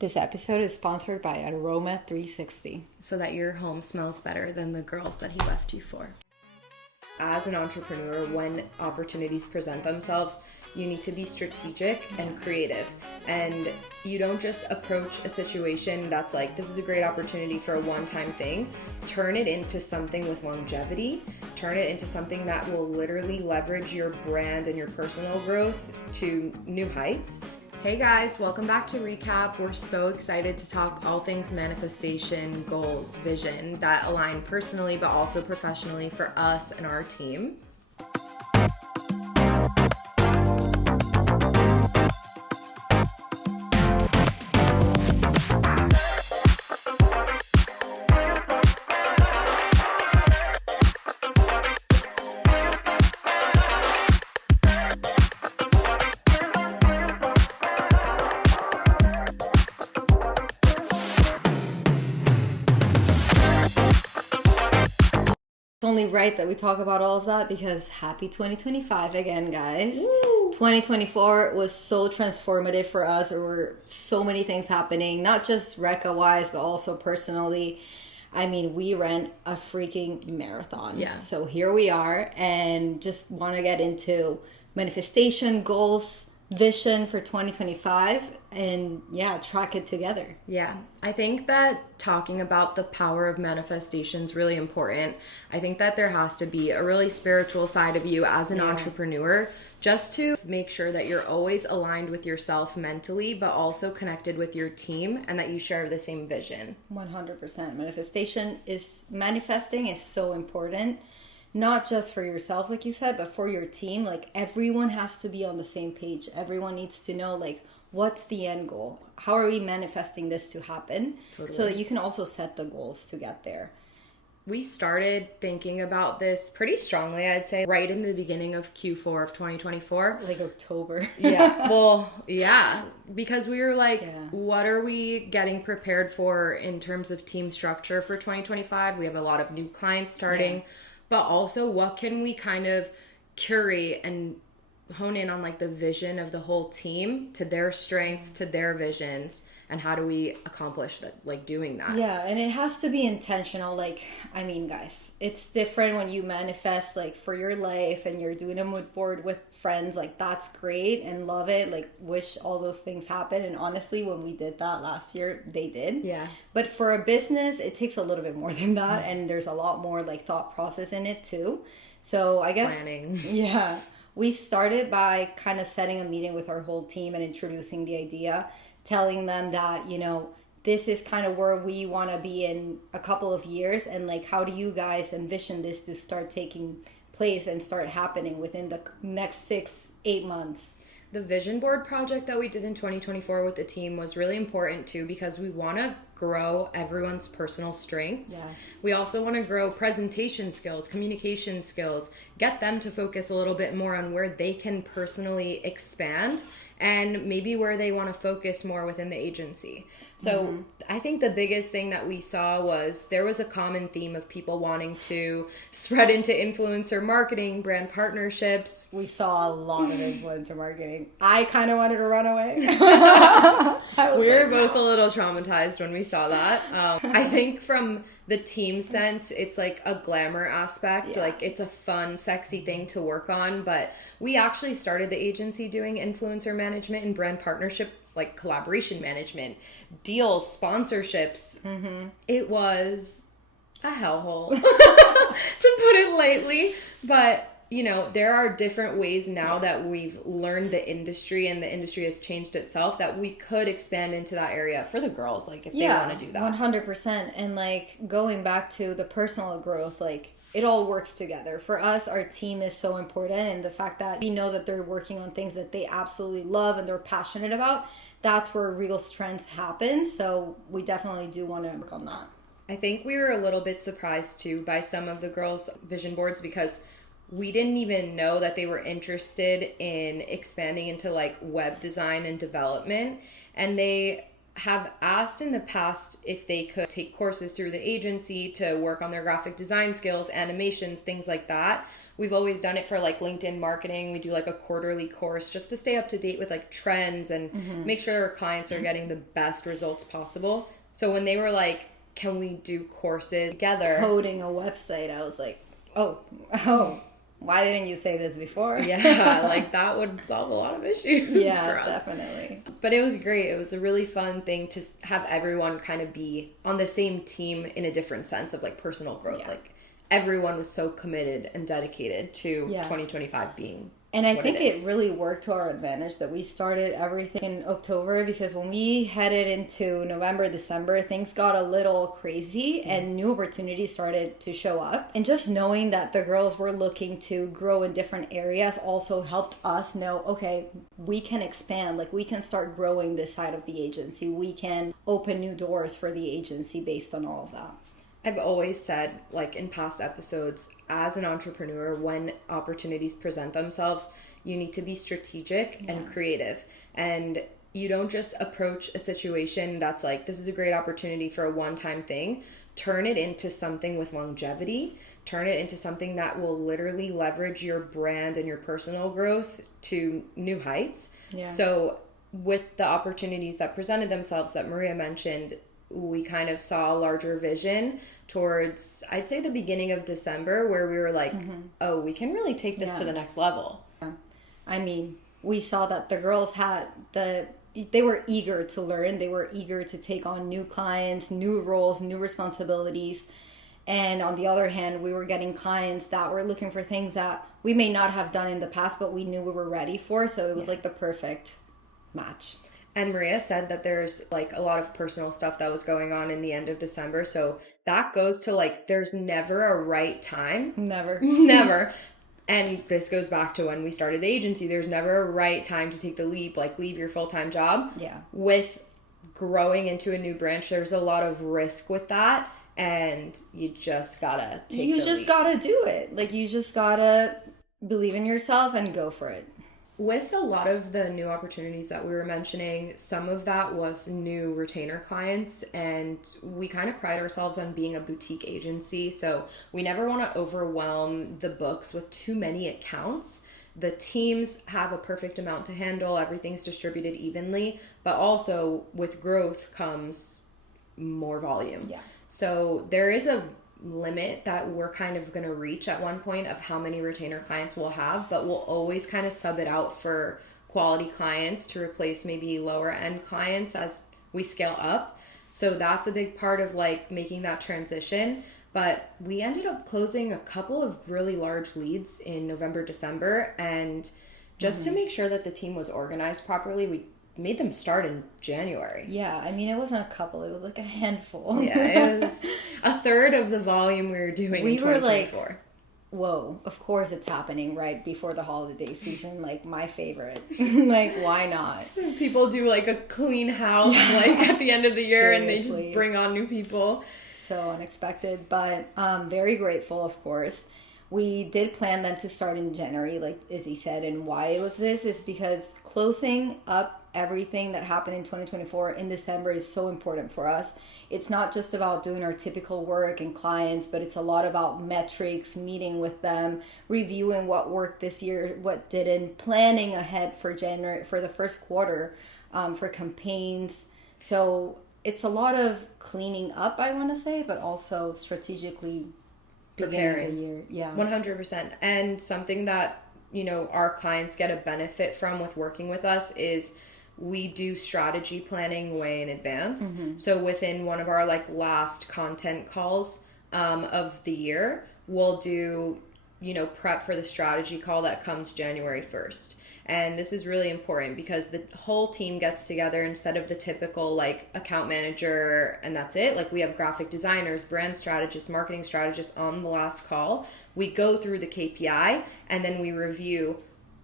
This episode is sponsored by Aroma 360. So that your home smells better than the girls that he left you for. As an entrepreneur, when opportunities present themselves, you need to be strategic and creative. And you don't just approach a situation that's like, this is a great opportunity for a one-time thing. Turn it into something with longevity. Turn it into something that will literally leverage your brand and your personal growth to new heights. Hey guys, welcome back to Recap. We're so excited to talk all things manifestation, goals, vision that align personally but also professionally for us and our team. Only right that we talk about all of that because happy 2025 again, guys. Woo! 2024 was so transformative for us. There were so many things happening, not just RECA wise, but also personally. I mean, we ran a freaking marathon. Yeah. So here we are, and just want to get into manifestation, goals, vision for 2025, and track it together. Yeah, I think that talking about the power of manifestation is really important. I think that there has to be a really spiritual side of you as an entrepreneur, just to make sure that you're always aligned with yourself mentally, but also connected with your team and that you share the same vision. 100%. Manifesting is so important. Not just for yourself, like you said, but for your team. Like, everyone has to be on the same page. Everyone needs to know, like, what's the end goal? How are we manifesting this to happen? Totally. So that you can also set the goals to get there. We started thinking about this pretty strongly, I'd say, right in the beginning of Q4 of 2024. Like October. Because we were like, what are we getting prepared for in terms of team structure for 2025? We have a lot of new clients starting. Yeah. But also, what can we kind of curate and hone in on, like, the vision of the whole team to their strengths, to their visions, and how do we accomplish that, like, doing that? Yeah, and it has to be intentional. Like, I mean, guys, it's different when you manifest, like, for your life and you're doing a mood board with friends. Like, that's great and love it. Like, wish all those things happen. And honestly, when we did that last year, they did. Yeah. But for a business, it takes a little bit more than that. And there's a lot more, like, thought process in it, too. So I guess... Planning. Yeah. We started by kind of setting a meeting with our whole team and introducing the idea, telling them that, you know, this is kind of where we want to be in a couple of years, and, like, how do you guys envision this to start taking place and start happening within the next 6-8 months. The vision board project that we did in 2024 with the team was really important too, because we want to grow everyone's personal strengths. Yes. We also want to grow presentation skills, communication skills, get them to focus a little bit more on where they can personally expand and maybe where they want to focus more within the agency. So I think the biggest thing that we saw was there was a common theme of people wanting to spread into influencer marketing, brand partnerships. We saw a lot of influencer marketing. I kind of wanted to run away. We were both a little traumatized when we saw that. I think from the team sense, it's like a glamour aspect. Yeah. Like, it's a fun, sexy thing to work on. But we actually started the agency doing influencer management and brand partnership, like collaboration management, deals, sponsorships. It was a hellhole, to put it lightly. But, you know, there are different ways now that we've learned the industry and the industry has changed itself that we could expand into that area for the girls, like, if they want to do that. 100%. And, like, going back to the personal growth, like, it all works together. For us, our team is so important, and the fact that we know that they're working on things that they absolutely love and they're passionate about, that's where real strength happens. So we definitely do want to work on that. I think we were a little bit surprised too by some of the girls' vision boards, because we didn't even know that they were interested in expanding into, like, web design and development. And they have asked in the past if they could take courses through the agency to work on their graphic design skills, animations, things like that. we've always done it for like LinkedIn marketing. We do like a quarterly course just to stay up to date with like trends and make sure our clients are getting the best results possible. So when they were like, can we do courses together? Coding a website, I was like, oh, why didn't you say this before? Yeah, like that would solve a lot of issues for us. Definitely. But it was great. It was a really fun thing to have everyone kind of be on the same team in a different sense of like personal growth. Yeah. Like everyone was so committed and dedicated to 2025 being. And I think it really worked to our advantage that we started everything in October, because when we headed into November, December, things got a little crazy and new opportunities started to show up. And just knowing that the girls were looking to grow in different areas also helped us know, okay, we can expand. Like we can start growing this side of the agency. We can open new doors for the agency based on all of that. I've always said, like in past episodes, as an entrepreneur, when opportunities present themselves, you need to be strategic and creative. And you don't just approach a situation that's like, this is a great opportunity for a one-time thing. Turn it into something with longevity. Turn it into something that will literally leverage your brand and your personal growth to new heights. Yeah. So with the opportunities that presented themselves that Maria mentioned, we kind of saw a larger vision towards, I'd say, the beginning of December, where we were like, oh, we can really take this to the next level. I mean, we saw that the girls they were eager to learn. They were eager to take on new clients, new roles, new responsibilities. And on the other hand, we were getting clients that were looking for things that we may not have done in the past, but we knew we were ready for. So it was like the perfect match. And Maria said that there's like a lot of personal stuff that was going on in the end of December. So that goes to like, there's never a right time. Never. And this goes back to when we started the agency. There's never a right time to take the leap, like leave your full-time job. Yeah. With growing into a new branch, there's a lot of risk with that. And you just gotta take the leap. You just gotta do it. Like you just gotta believe in yourself and go for it. With a lot of the new opportunities that we were mentioning, some of that was new retainer clients, and we kind of pride ourselves on being a boutique agency, so we never want to overwhelm the books with too many accounts. The teams have a perfect amount to handle, everything's distributed evenly, but also with growth comes more volume. Yeah. So there is a limit that we're kind of going to reach at one point of how many retainer clients we'll have, but we'll always kind of sub it out for quality clients to replace maybe lower end clients as we scale up. So that's a big part of like making that transition. But we ended up closing a couple of really large leads in November, December, and just to make sure that the team was organized properly, we made them start in January. Yeah, I mean, it wasn't a couple. It was like a handful. Yeah, it was a third of the volume we were doing in 2024. Were like, whoa, of course it's happening right before the holiday season. Like, my favorite. Like, why not? People do like a clean house like at the end of the year. Seriously. And they just bring on new people. So unexpected, but very grateful, of course. We did plan them to start in January, like Izzy said, and why it was this is because closing up everything that happened in 2024 in December is so important for us. It's not just about doing our typical work and clients, but it's a lot about metrics, meeting with them, reviewing what worked this year, what didn't, planning ahead for January, for the first quarter, for campaigns. So it's a lot of cleaning up, I want to say, but also strategically preparing the year. Yeah, 100%. And something that, you know, our clients get a benefit from with working with us is we do strategy planning way in advance. So within one of our like last content calls of the year, we'll do, you know, prep for the strategy call that comes January 1st. And this is really important because the whole team gets together instead of the typical like account manager and that's it. Like we have graphic designers, brand strategists, marketing strategists on the last call. We go through the KPI and then we review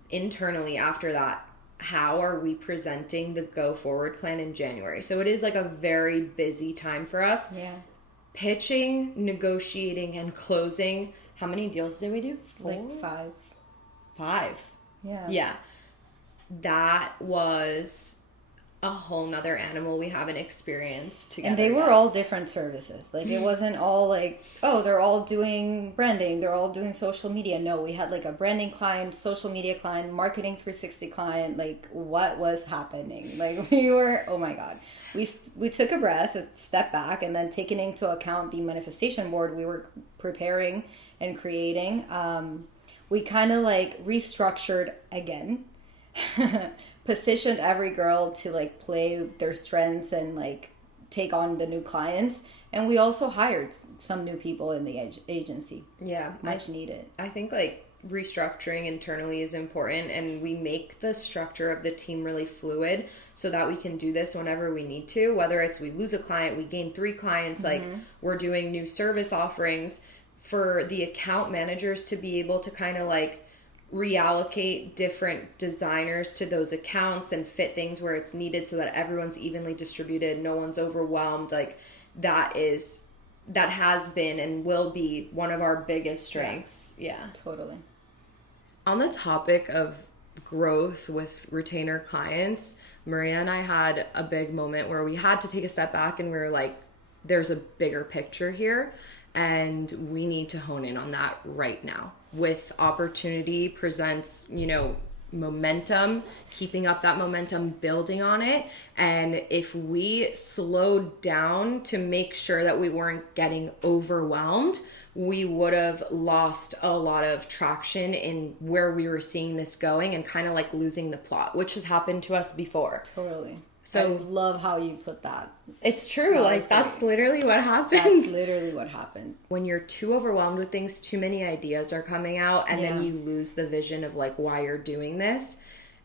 internally after that. How are we presenting the go forward plan in January? So it is like a very busy time for us. Yeah. Pitching, negotiating, and closing. How many deals did we do? 4? Like 5. 5. Yeah. Yeah. That was a whole nother animal we haven't experienced together. And they were all different services. Like, it wasn't all like, oh, they're all doing branding, they're all doing social media. No, we had like a branding client, social media client, marketing 360 client. Like, what was happening? Like, we were, oh my God. We took a breath, a step back, and then taking into account the manifestation board we were preparing and creating, we kind of like restructured again. Positioned every girl to like play their strengths and like take on the new clients, and we also hired some new people in the agency. Much needed. I think like restructuring internally is important, and we make the structure of the team really fluid so that we can do this whenever we need to, whether it's we lose a client, we gain 3 clients, like we're doing new service offerings, for the account managers to be able to kind of like reallocate different designers to those accounts and fit things where it's needed so that everyone's evenly distributed, no one's overwhelmed. Like, that has been and will be one of our biggest strengths. Yeah. Totally. On the topic of growth with retainer clients, Maria and I had a big moment where we had to take a step back, and we were like, there's a bigger picture here, and we need to hone in on that right now. With opportunity presents, momentum, keeping up that momentum, building on it. And if we slowed down to make sure that we weren't getting overwhelmed, we would have lost a lot of traction in where we were seeing this going, and kind of like losing the plot, which has happened to us before. Totally. So I love how you put that. It's true. Like, that's literally what happens. That's literally what happened. When you're too overwhelmed with things, too many ideas are coming out, and then you lose the vision of like why you're doing this.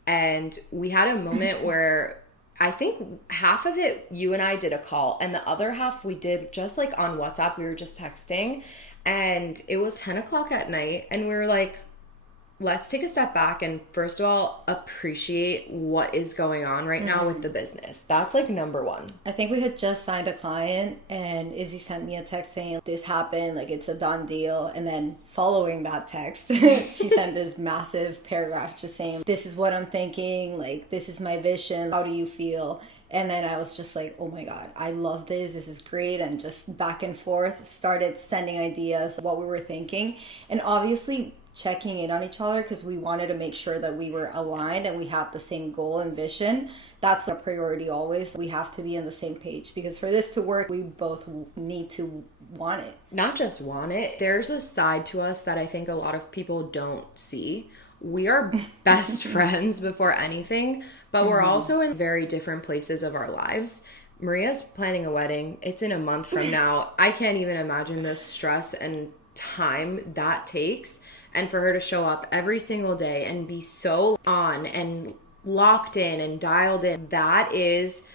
And we had a moment where I think half of it, you and I did a call, and the other half we did just like on WhatsApp. We were just texting, and it was 10 o'clock at night, and we were like, let's take a step back and first of all appreciate what is going on right now with the business. That's like number one. I think we had just signed a client, and Izzy sent me a text saying this happened, like it's a done deal. And then following that text, she sent this massive paragraph just saying, this is what I'm thinking, like this is my vision, how do you feel? And then I was just like, oh my God, I love this. This is great. And just back and forth, started sending ideas, what we were thinking. And obviously checking in on each other, because we wanted to make sure that we were aligned and we have the same goal and vision. That's a priority always. We have to be on the same page, because for this to work, we both need to want it. Not just want it. There's a side to us that I think a lot of people don't see. We are best friends before anything, but we're also in very different places of our lives. Maria's planning a wedding. It's in a month from now. I can't even imagine the stress and time that takes. And for her to show up every single day and be so on and locked in and dialed in, that is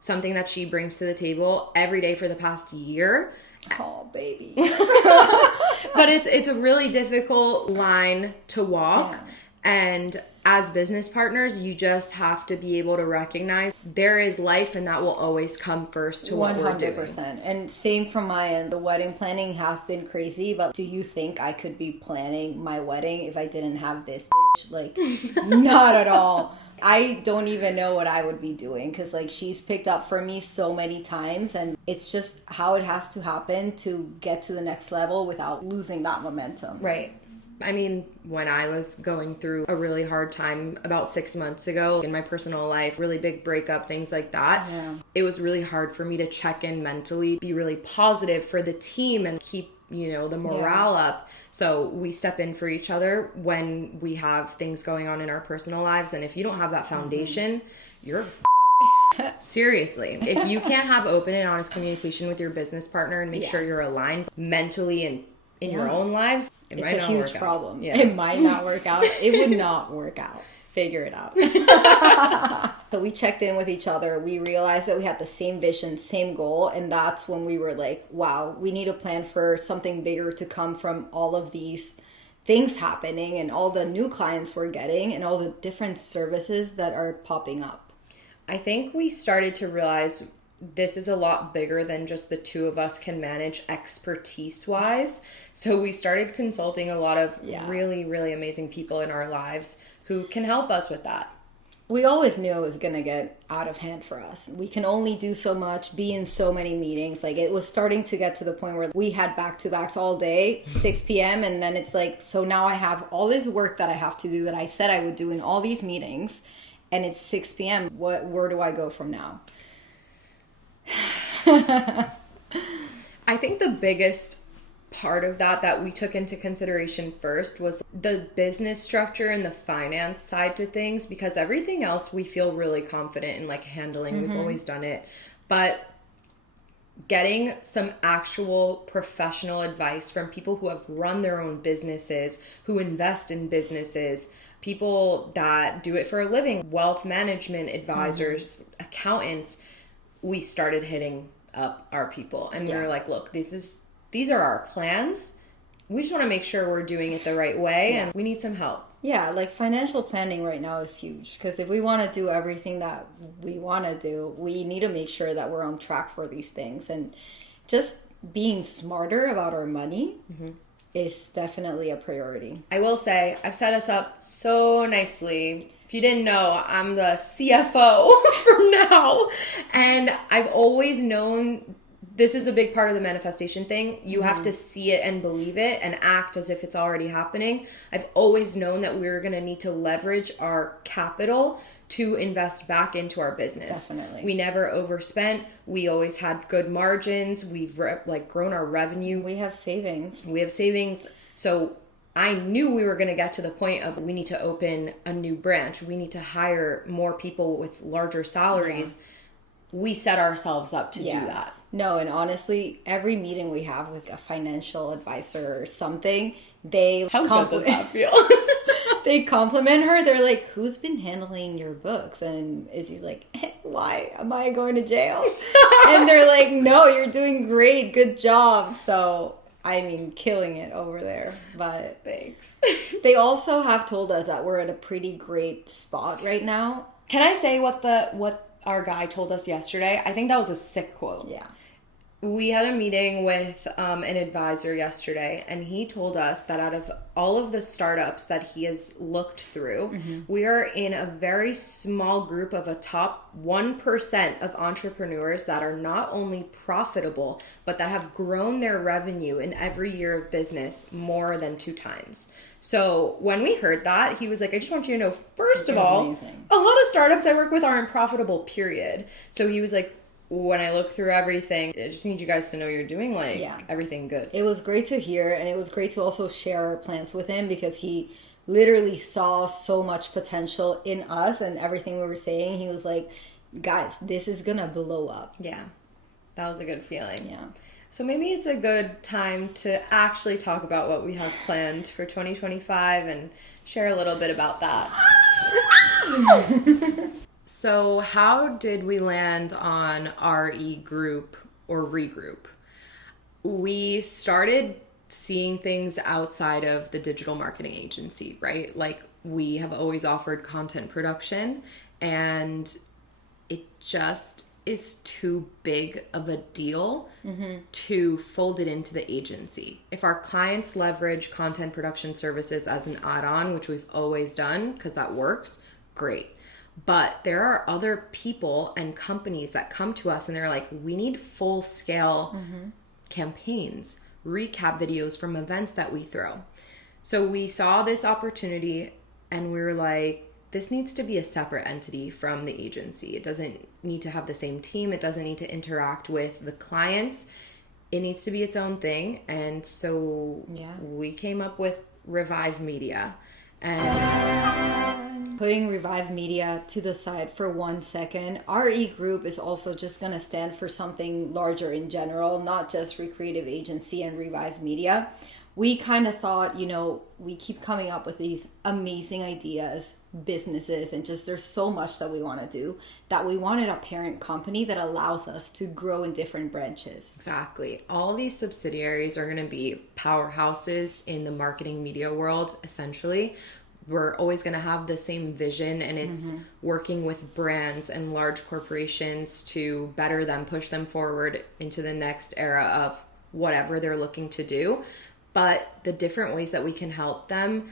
something that she brings to the table every day for the past year. Oh, baby. But it's a really difficult line to walk. Yeah. And as business partners, you just have to be able to recognize there is life, and that will always come first to what 100%. We're doing. 100%. And same from my end. The wedding planning has been crazy, but do you think I could be planning my wedding if I didn't have this bitch? Like, not at all. I don't even know what I would be doing, because like she's picked up for me so many times, and it's just how it has to happen to get to the next level without losing that momentum. Right. I mean, when I was going through a really hard time about 6 months ago in my personal life, really big breakup, things like that, it was really hard for me to check in mentally, be really positive for the team and keep, the morale up. So we step in for each other when we have things going on in our personal lives. And if you don't have that foundation, you're seriously. If you can't have open and honest communication with your business partner and make sure you're aligned mentally and in your own lives, it's a huge problem. Yeah. It might not work out. It would not work out. Figure it out. So we checked in with each other. We realized that we had the same vision, same goal. And that's when we were like, wow, we need a plan for something bigger to come from all of these things happening and all the new clients we're getting and all the different services that are popping up. I think we started to realize this is a lot bigger than just the two of us can manage expertise-wise. So we started consulting a lot of really, really amazing people in our lives who can help us with that. We always knew it was going to get out of hand for us. We can only do so much, be in so many meetings. Like, it was starting to get to the point where we had back-to-backs all day, 6 p.m. And then it's like, so now I have all this work that I have to do that I said I would do in all these meetings. And it's 6 p.m. Where do I go from now? I think the biggest part of that we took into consideration first was the business structure and the finance side to things, because everything else we feel really confident in like handling. We've always done it. But getting some actual professional advice from people who have run their own businesses, who invest in businesses, people that do it for a living, wealth management advisors, accountants, we started hitting up our people. And we were like, look, these are our plans. We just want to make sure we're doing it the right way, and we need some help. Yeah, like financial planning right now is huge, because if we want to do everything that we want to do, we need to make sure that we're on track for these things. And just being smarter about our money is definitely a priority. I will say, I've set us up so nicely. If you didn't know, I'm the CFO from now. And I've always known this is a big part of the manifestation thing. You have to see it and believe it and act as if it's already happening. I've always known that we're going to need to leverage our capital to invest back into our business. Definitely. We never overspent. We always had good margins. We've grown our revenue. We have savings. So I knew we were going to get to the point of we need to open a new branch. We need to hire more people with larger salaries. We set ourselves up to do that. No, and honestly, every meeting we have with a financial advisor or something, they How good does that feel? They compliment her. They're like, who's been handling your books? And Izzy's like, why? Am I going to jail? And they're like, no, you're doing great. Good job. So, I mean, killing it over there. But Thanks. They also have told us that we're at a pretty great spot right now. Can I say what our guy told us yesterday? I think that was a sick quote. Yeah. We had a meeting with an advisor yesterday, and he told us that out of all of the startups that he has looked through, we are in a very small group of a top 1% of entrepreneurs that are not only profitable, but that have grown their revenue in every year of business more than 2 times. So when we heard that, he was like, I just want you to know, first of all, amazing. A lot of startups I work with aren't profitable, period. So he was like, when I look through everything, I just need you guys to know you're doing everything good. It was great to hear, and it was great to also share our plans with him, because he literally saw so much potential in us and everything we were saying. He was like, guys, this is gonna blow up. Yeah, that was a good feeling. Yeah. So maybe it's a good time to actually talk about what we have planned for 2025 and share a little bit about that. So how did we land on RE group or regroup? We started seeing things outside of the digital marketing agency, right? Like, we have always offered content production, and it just is too big of a deal to fold it into the agency. If our clients leverage content production services as an add-on, which we've always done because that works, great. But there are other people and companies that come to us and they're like, we need full-scale campaigns, recap videos from events that we throw. So we saw this opportunity and we were like, this needs to be a separate entity from the agency. It doesn't need to have the same team. It doesn't need to interact with the clients. It needs to be its own thing. And so we came up with Revive Media. And putting Revive Media to the side for 1 second, RE Group is also just going to stand for something larger in general, not just Recreative Agency and Revive Media. We kind of thought, we keep coming up with these amazing ideas, businesses, and just there's so much that we want to do that we wanted a parent company that allows us to grow in different branches. Exactly. All these subsidiaries are going to be powerhouses in the marketing media world, essentially. We're always going to have the same vision, and it's working with brands and large corporations to better them, push them forward into the next era of whatever they're looking to do. But the different ways that we can help them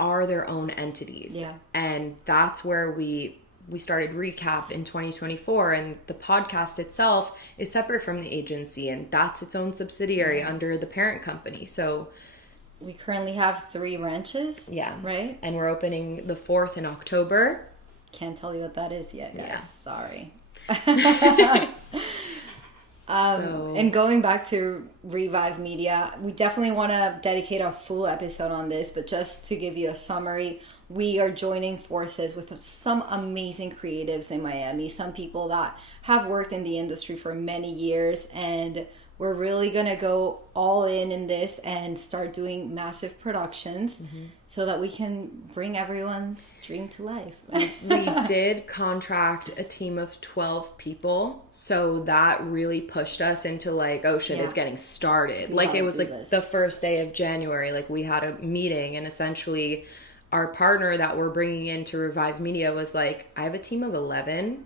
are their own entities. Yeah. And that's where we started RECAP in 2024, and the podcast itself is separate from the agency, and that's its own subsidiary under the parent company. So we currently have 3 ranches. Yeah. Right? And we're opening the 4th in October. Can't tell you what that is yet, guys. Yeah. Sorry. And going back to Revive Media, we definitely want to dedicate a full episode on this, but just to give you a summary, we are joining forces with some amazing creatives in Miami, some people that have worked in the industry for many years, and we're really going to go all in this and start doing massive productions so that we can bring everyone's dream to life. We did contract a team of 12 people, so that really pushed us into like, oh shit, it's getting started. Like it was like the first day of January, like we had a meeting, and essentially our partner that we're bringing in to Revive Media was like, I have a team of 11.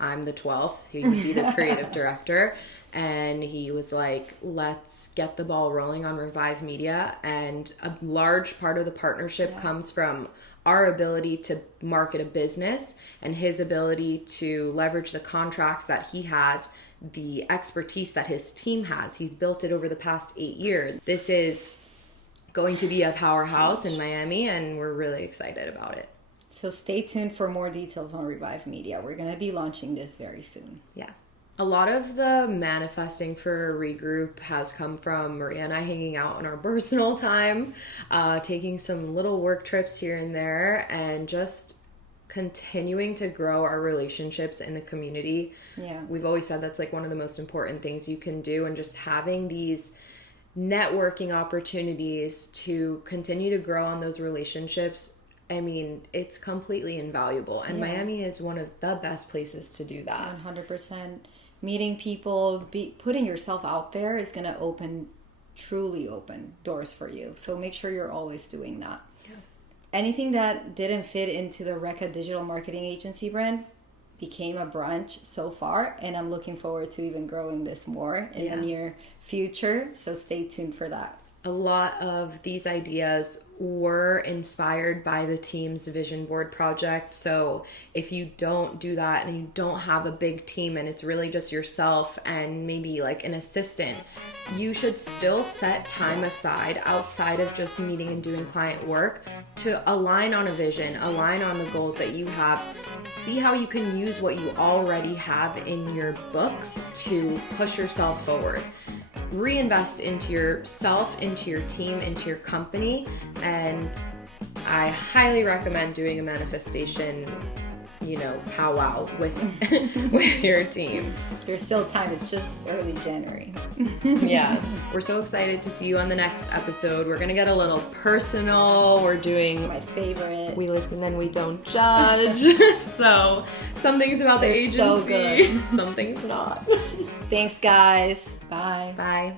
I'm the 12th. He would be the creative director. And he was like, let's get the ball rolling on Revive Media. And a large part of the partnership comes from our ability to market a business and his ability to leverage the contracts that he has, the expertise that his team has. He's built it over the past 8 years. This is going to be a powerhouse in Miami, and we're really excited about it. So stay tuned for more details on Revive Media. We're going to be launching this very soon. Yeah. A lot of the manifesting for Regroup has come from Maria and I hanging out in our personal time, taking some little work trips here and there, and just continuing to grow our relationships in the community. Yeah. We've always said that's like one of the most important things you can do, and just having these networking opportunities to continue to grow on those relationships. I mean, it's completely invaluable, and Miami is one of the best places to do that. 100%. Meeting people, putting yourself out there is going to truly open doors for you. So make sure you're always doing that. Yeah. Anything that didn't fit into the RECA digital marketing agency brand became a brunch so far, and I'm looking forward to even growing this more in the near future. So stay tuned for that. A lot of these ideas were inspired by the team's vision board project. So if you don't do that and you don't have a big team and it's really just yourself and maybe like an assistant, you should still set time aside outside of just meeting and doing client work to align on a vision, align on the goals that you have, see how you can use what you already have in your books to push yourself forward. Reinvest into yourself, into your team, into your company, and I highly recommend doing a manifestation, powwow with your team. There's still time. It's just early January. Yeah. We're so excited to see you on the next episode. We're going to get a little personal. We're doing my favorite. We listen and we don't judge. So some things about the agency, so good. Some things not. Thanks, guys. Bye. Bye.